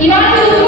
Imagine